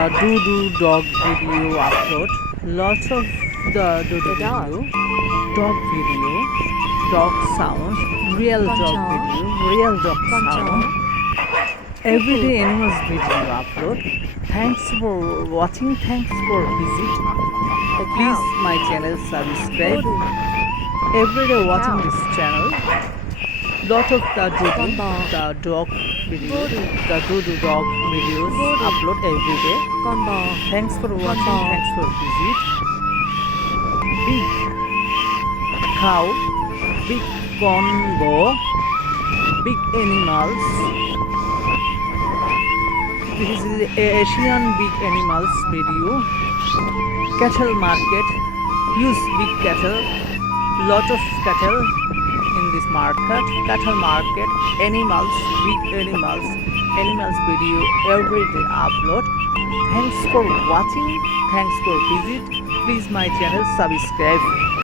Dodo dog video upload. Lots of the Dodo video, dog video, dog sound, real dog video, real dog sound, everyday animals video upload. Thanks for watching. Thanks for visit. Please my channel subscribe. Everyday watching this channel. Lot of the dog videos, the Dodo dog videos upload every day. Thanks for watching. Thanks for visit. Big cow, big convo, big animals. This is the Asian big animals video. Cattle market, use big cattle, lot of cattle in this market. Cattle market, animals, big animals, animals video every day upload. Thanks for watching. Thanks for visit. Please my channel subscribe.